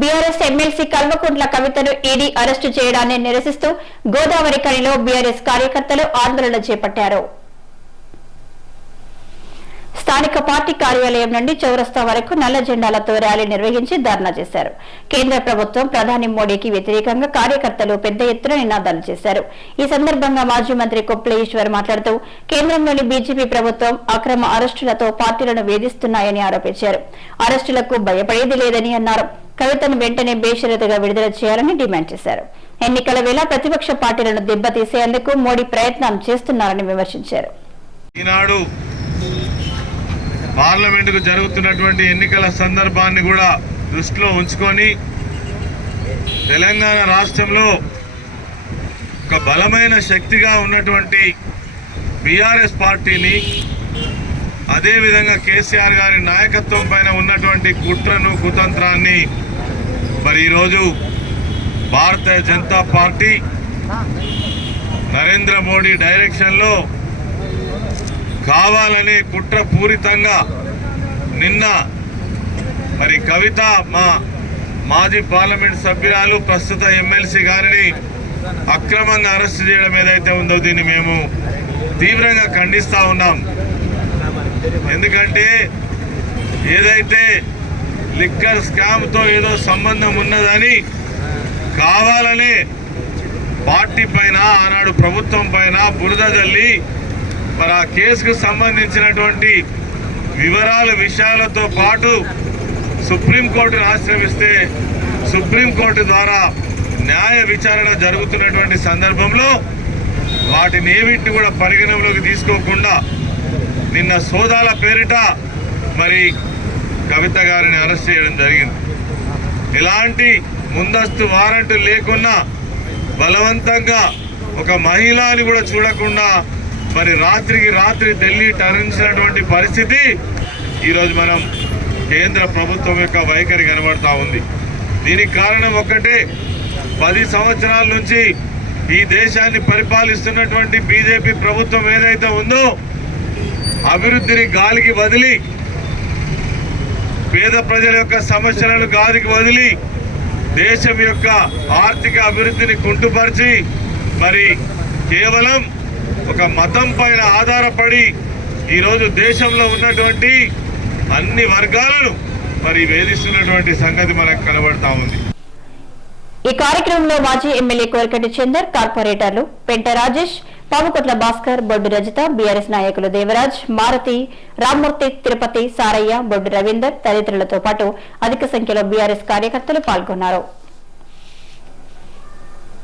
BRS MLC Kalvakuntla కవితను ED arrest చేయడాన్ని నిరసిస్తూ గోదావరి కనిలో బీఆర్ఎస్ కార్యకర్తలు ఆందోళన చేపట్టారు. స్థానిక పార్టీ కార్యాలయం నుండి చౌరస్తా వరకు నల్ల జెండాలతో ర్యాలీ నిర్వహించి ధర్నా చేశారు. కేంద్ర ప్రభుత్వం ప్రధాని మోడీకి వ్యతిరేకంగా కార్యకర్తలు పెద్ద ఎత్తున నినాదాలు చేశారు. ఈ సందర్భంగా మాజీ మంత్రి కొప్పుల ఈశ్వర్ మాట్లాడుతూ కేంద్రంలోని బీజేపీ ప్రభుత్వం అక్రమ అరెస్టులతో పార్టీలను వేధిస్తున్నాయని ఆరోపించారు. అరెస్టులకు భయపడేది లేదని అన్నారు. కవితను వెంటనే బేషరతుగా విడుదల చేయాలని డిమాండ్ చేశారు. ఎన్నికల వేళ ప్రతిపక్ష పార్టీలను దెబ్బతీసేందుకు మోడీ ప్రయత్నం చేస్తున్నారని విమర్శించారు. ఈనాడు పార్లమెంటుకు జరుగుతున్నటువంటి ఎన్నికల సందర్భాన్ని కూడా దృష్టిలో ఉంచుకొని తెలంగాణ రాష్ట్రంలో ఒక బలమైన శక్తిగా ఉన్నటువంటి బీఆర్ఎస్ పార్టీని అదేవిధంగా కేసీఆర్ గారి నాయకత్వం పైన ఉన్నటువంటి కుట్రను కుతంత్రాన్ని మరి ఈరోజు భారతీయ జనతా పార్టీ నరేంద్ర మోడీ డైరెక్షన్లో కావాలనే కుట్ర పూరితంగా నిన్న మరి కవిత మా మాజీ పార్లమెంట్ సభ్యురాలు ప్రస్తుత ఎమ్మెల్సీ గారిని అక్రమంగా అరెస్ట్ చేయడం ఏదైతే ఉందో దీన్ని మేము తీవ్రంగా ఖండిస్తూ ఉన్నాం. ఎందుకంటే ఏదైతే లిక్కర్ స్కామ్తో ఏదో సంబంధం ఉన్నదని కావాలనే పార్టీ పైన ఆనాడు ప్రభుత్వం పైన బురద జల్లి మరి ఆ కేసుకు సంబంధించినటువంటి వివరాల విషయాలతో పాటు సుప్రీంకోర్టును ఆశ్రమిస్తే సుప్రీంకోర్టు ద్వారా న్యాయ విచారణ జరుగుతున్నటువంటి సందర్భంలో వాటిని ఏమిటి కూడా పరిగణంలోకి తీసుకోకుండా నిన్న సోదాల పేరిట మరి కవిత గారిని అరెస్ట్ చేయడం జరిగింది. ఇలాంటి ముందస్తు వారెంట్ లేకున్నా బలవంతంగా ఒక మహిళని కూడా చూడకుండా మరి రాత్రికి రాత్రి ఢిల్లీ టరించినటువంటి పరిస్థితి ఈరోజు మనం కేంద్ర ప్రభుత్వం యొక్క వైఖరి కనబడతా ఉంది. దీనికి కారణం ఒక్కటే పది సంవత్సరాల నుంచి ఈ దేశాన్ని పరిపాలిస్తున్నటువంటి బీజేపీ ప్రభుత్వం ఏదైతే ఉందో అభివృద్ధిని గాలికి వదిలి పేద ప్రజల యొక్క సమస్యలను గాదికి వదిలి దేశం యొక్క ఆర్థిక అభివృద్ధిని కుంటుపరిచి మరి కేవలం ఒక మతం పైన ఆధారపడి ఈరోజు దేశంలో ఉన్నటువంటి అన్ని వర్గాలను మరి వేధిస్తున్నటువంటి సంగతి మనకు కనబడతా ఉంది. ఈ కార్యక్రమంలో మాజీ ఎమ్మెల్యే కోరికటి చందర్ కార్పొరేటర్లు పెంట రాజేష్ పాముకొట్ల భాస్కర్ బొడ్డు రజిత బీఆర్ఎస్ నాయకులు దేవరాజ్ మారతి రామ్మూర్తి తిరుపతి సారయ్య బొడ్డు రవీందర్ తదితరులతో పాటు అధిక సంఖ్యలో బీఆర్ఎస్ కార్యకర్తలు పాల్గొన్నారు.